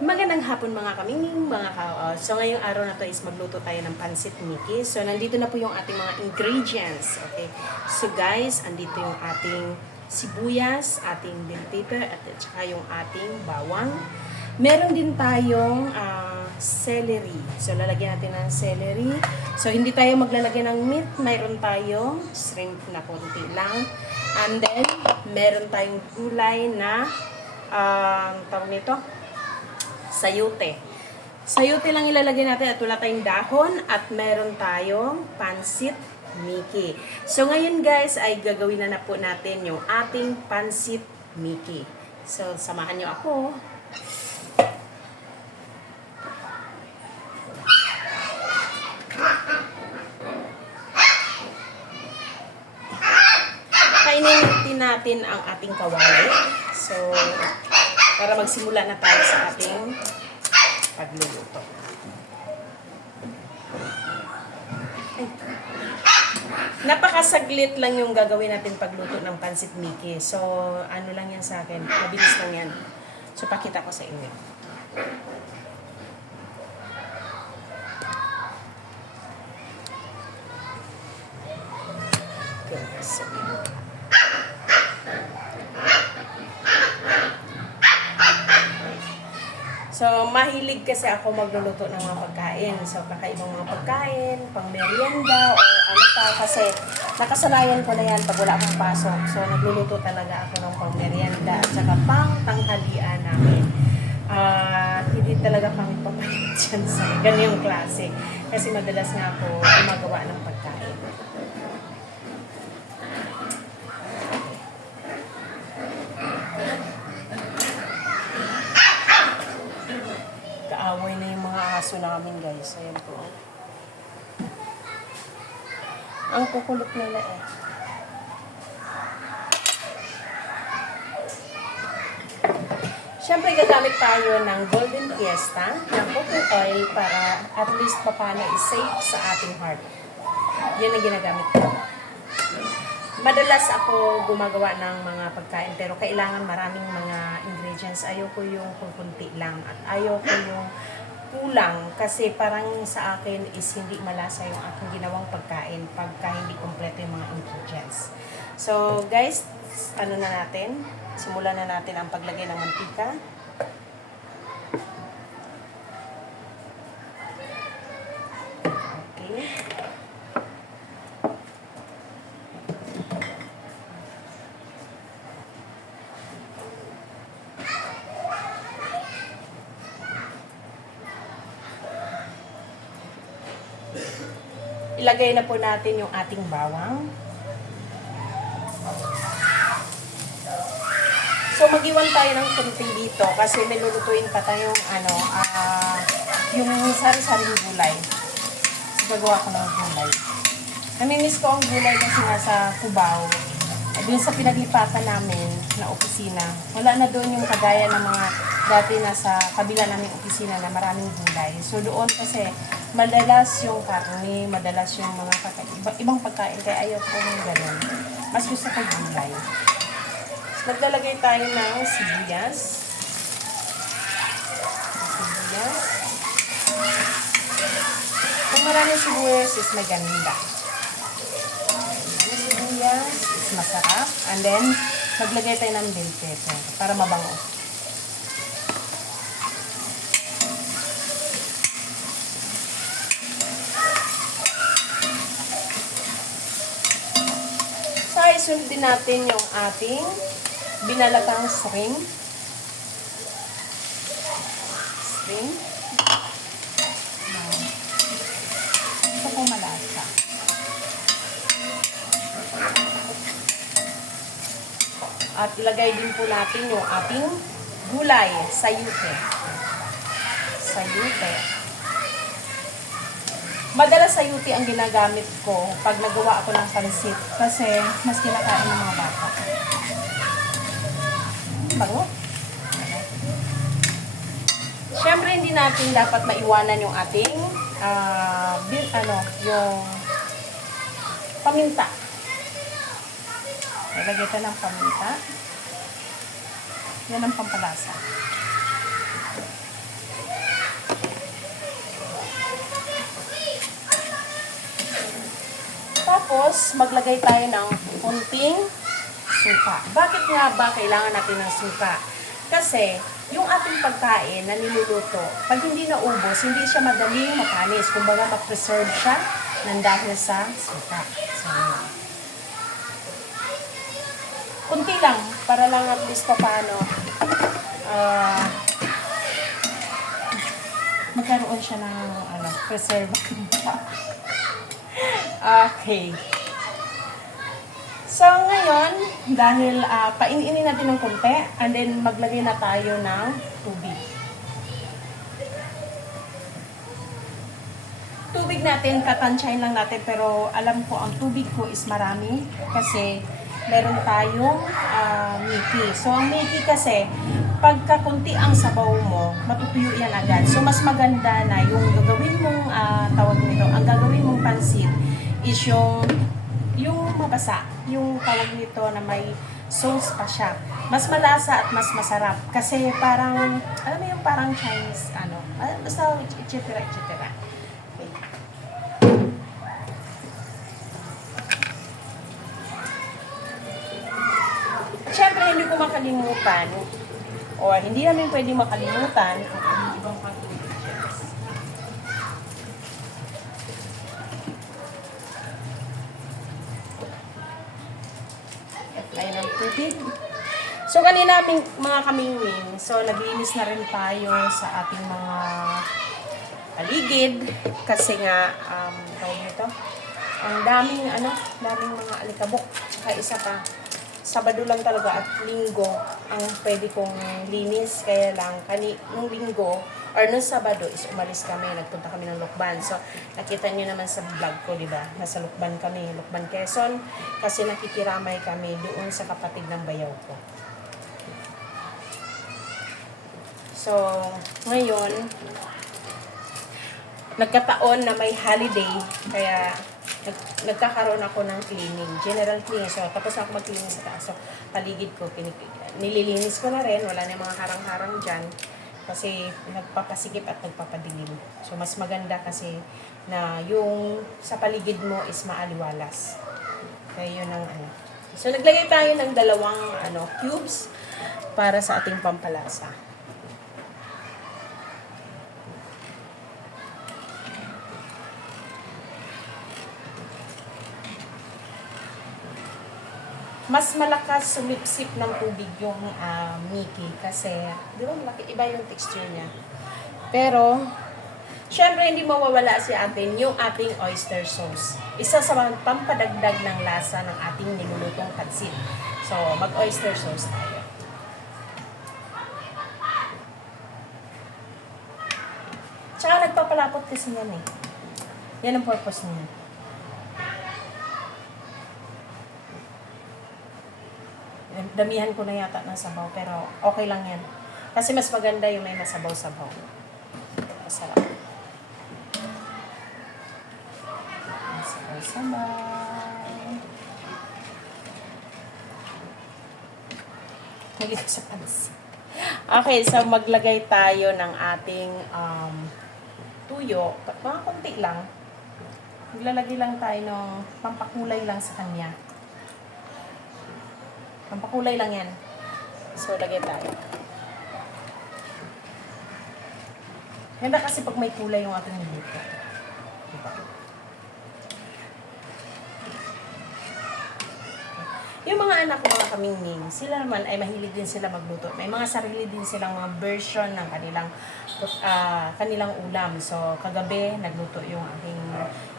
Magandang hapon mga kaming mga So ngayong araw na to is magluto tayo ng pansit Mickey. So nandito na po yung ating mga ingredients. Okay. So guys, andito yung ating sibuyas, ating bell pepper, at saka yung ating bawang. Meron din tayong celery. So lalagyan natin ng celery. So hindi tayo maglalagay ng meat. Mayroon tayong shrimp na konti lang. And then meron tayong gulay na tawag nito, sayote. Sayote lang ilalagay natin at wala tayong dahon at meron tayong pansit Mickey. So ngayon guys ay gagawin na po natin yung ating pansit Mickey. So samahan nyo ako. Kainin natin ang ating kawali. So para magsimula na tayo sa ating pagluluto. Napakasaglit lang yung gagawin natin pagluto ng pansit Mickey. So, ano lang yan sa akin. Mabilis lang yan. So, pakita ko sa inyo. Okay. So, mahilig kasi ako magluluto ng mga pagkain. So, kakaibang mga pagkain, pang merienda, o ano pa. Kasi, nakasanayan ko na yan pag wala akong pasok. So, nagluluto talaga ako ng pang merienda at saka pang tanghalian namin. Hindi talaga kami papayag dyan sa ganyang klase. Kasi madalas nga ako gumagawa ng pagkain. Kaaway na yung mga aso namin guys. Ayan po. Ang kukulot nila eh. Siyempre gagamit tayo ng Golden Fiesta ng cooking oil para at least papano is-safe sa ating heart. Yan ang ginagamit ko. Madalas ako gumagawa ng mga pagkain pero kailangan maraming mga ingredients. Ayoko yung kunti lang at ayoko yung kulang kasi parang sa akin is hindi malasa yung aking ginawang pagkain pagka hindi kompleto yung mga ingredients. So guys, ano na natin? Simulan na natin ang paglagay ng mantika. Okay. Ilagay na po natin yung ating bawang. So, mag-iwan tayo ng konti dito kasi may lulutuin pa tayong yung sari-saring gulay. So, gagawa ko ng gulay. Namimiss ko ang gulay kasi nasa Cubao. Doon sa pinaglipatan namin na opisina. Wala na doon yung kagaya ng mga dati nasa kabila namin opisina na maraming gulay. So, doon kasi madalas yung karne, madalas yung mga ibang pagkain. Kaya ayaw ko ng ganun. Mas gusto ko gulay. Maglalagay tayo ng sibuyas. Sibuyas. Kung maraming sibuyas is maganda. Sibuyas is masarap. And then, maglagay tayo ng bell pepper para mabango. So, isunod din natin yung ating binalatang shrimp. Ito po malasa. At ilagay din po natin yung ating gulay, sayote. Sayote. Madalas sayote ang ginagamit ko pag nagawa ako ng pansit kasi mas kinakain ng mga bata. Bango. Siyempre, hindi natin dapat maiwanan yung ating yung paminta. Ilagay ito ng paminta. Yan ang pampalasa. Tapos, maglagay tayo ng kunting suka. Bakit nga ba kailangan natin ng suka? Kasi, yung ating pagkain na niluluto, pag hindi naubos, hindi siya madaling matanis. Kumbaga, ma-preserve siya ng dahil sa suka. So, kunti lang, para lang at least pa paano magkaroon siya ng preserve. Okay. So, ngayon, dahil painiinin natin ng konti, and then maglagay na tayo ng tubig. Tubig natin, tatansyahin lang natin, pero alam ko ang tubig ko is marami kasi meron tayong Mickey. So, ang Mickey kasi, pagka kunti ang sabaw mo, matutuyo yan agad. So, mas maganda na yung gagawin mong, tawag nito, ang gagawin mong pansit is yung mabasa, yung tawag nito na may sauce pa siya. Mas malasa at mas masarap. Kasi parang, alam mo yung parang Chinese, basta, etc. etc. Siyempre, hindi ko makalimutan, o hindi namin pwede makalimutan, ang ibang pag-ingredients. Apply ng tubig. So, kanina mga kamingwing, so naglinis na rin tayo sa ating mga paligid kasi nga, tawag nito, ang daming mga alikabok. Saka isa pa, Sabado lang talaga at Linggo ang pwede kong linis. Kaya lang, nung Linggo or nung Sabado is umalis kami, nagpunta kami ng Lukban. So, nakita niyo naman sa vlog ko, di ba? Nasa Lukban kami, Lukban, Quezon, kasi nakikiramay kami doon sa kapatid ng bayaw ko. So, ngayon, nagkataon na may holiday, kaya nagkakaroon ako ng cleaning, general cleaning. So, tapos ako mag-cleaning sa taas. So, paligid ko, nililinis ko na rin. Wala na yung mga harang-harang dyan. Kasi, nagpapasikip at nagpapadilim. So, mas maganda kasi na yung sa paligid mo is maaliwalas. Kaya yun ang So, naglagay tayo ng dalawang cubes para sa ating pampalasa. Mas malakas sumipsip ng tubig yung Mickey kasi, di ba malaki, iba yung texture niya. Pero, syempre hindi mawawala si atin yung ating oyster sauce. Isa sa pampadagdag ng lasa ng ating nilulutong pansit. So, mag-oyster sauce tayo. Tsaka nagpapalapot kasi yan eh. Yan ang purpose niya. Damihan ko na yata ng sabaw, pero okay lang yan. Kasi mas maganda yung may masabaw-sabaw. Masarap. Masabaw-sabaw. Nagito sa pansit. Okay, so maglagay tayo ng ating tuyo. Mga konti lang. Maglalagay lang tayo ng pampakulay lang sa kanya. Pampakulay lang yan. So, lagay tayo. Ganda kasi pag may kulay yung ating nilito. Diba? Yung mga anak ko, mga kamingning, sila naman ay mahilig din sila magluto. May mga sarili din silang mga version ng kanilang ulam. So, kagabi, nagluto yung aking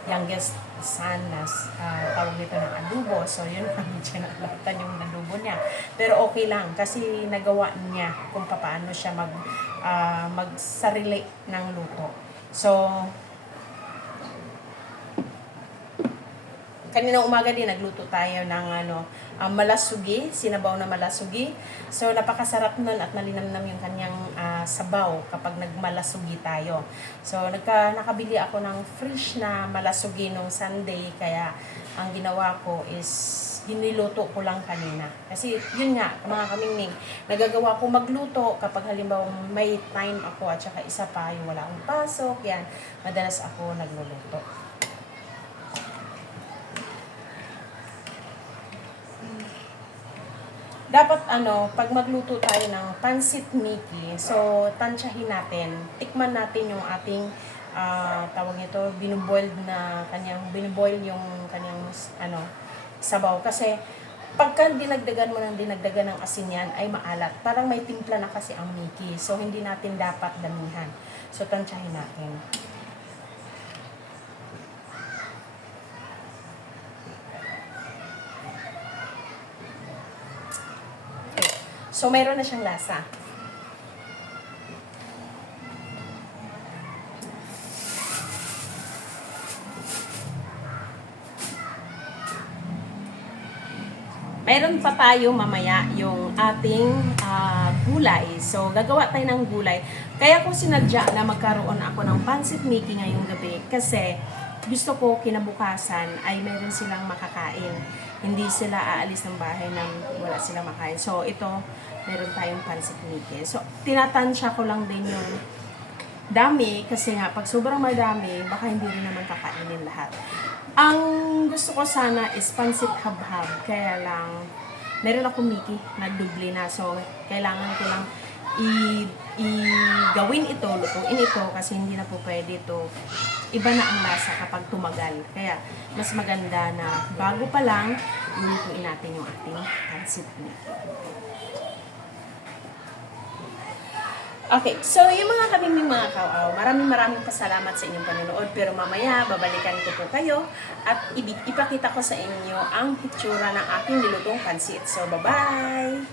youngest son na tawag nito ng adobo. So, yun ang sinalatan yung adobo niya. Pero okay lang kasi nagawa niya kung paano siya magsarili ng luto. So, kaninang umaga din nagluto tayo ng malasugi, sinabaw na malasugi. So napakasarap nun at malinamnam yung kanyang sabaw kapag nagmalasugi tayo. So nakabili ako ng fresh na malasugi nung Sunday, kaya ang ginawa ko is giniluto ko lang kanina. Kasi yun nga, mga kamingning, nagagawa ko magluto kapag halimbawa may time ako at saka isa pa yung wala akong pasok, yan, madalas ako nagluluto. dapat pag magluto tayo ng pansit Mickey, so tansyahin natin, tikman natin yung ating tawag nito, binuboil yung kanyang sabaw. Kasi pagka dinagdagan mo ng dinagdagan ng asin yan, ay maalat. Parang may timpla na kasi ang Mickey. So, hindi natin dapat damihan. So, tansyahin natin. Okay. So, mayroon na siyang lasa. Meron pa tayo mamaya yung ating gulay. So, gagawa tayo ng gulay. Kaya ko sinadya na magkaroon ako ng pansit Mickey ngayong gabi kasi gusto ko kinabukasan ay meron silang makakain. Hindi sila aalis ng bahay nang wala silang makain. So, ito, meron tayong pansit Mickey. So, tinatansya ko lang din yung dami kasi nga, pag sobrang madami, baka hindi rin naman kakainin lahat. Ang gusto ko sana is pansit habhab. Kaya lang, meron ako Mickey na dubli na. So, kailangan ko lang gawin ito, lutuin ito kasi hindi na po pwede ito. Iba na ang lasa kapag tumagal. Kaya, mas maganda na bago pa lang, lutuin natin yung ating pansit Mickey. Okay, so yung mga kabiming mga kawaw, maraming pasalamat sa inyong panonood. Pero mamaya, babalikan ko po kayo at ipakita ko sa inyo ang hitsura ng aking nilutong pansit. So, bye-bye!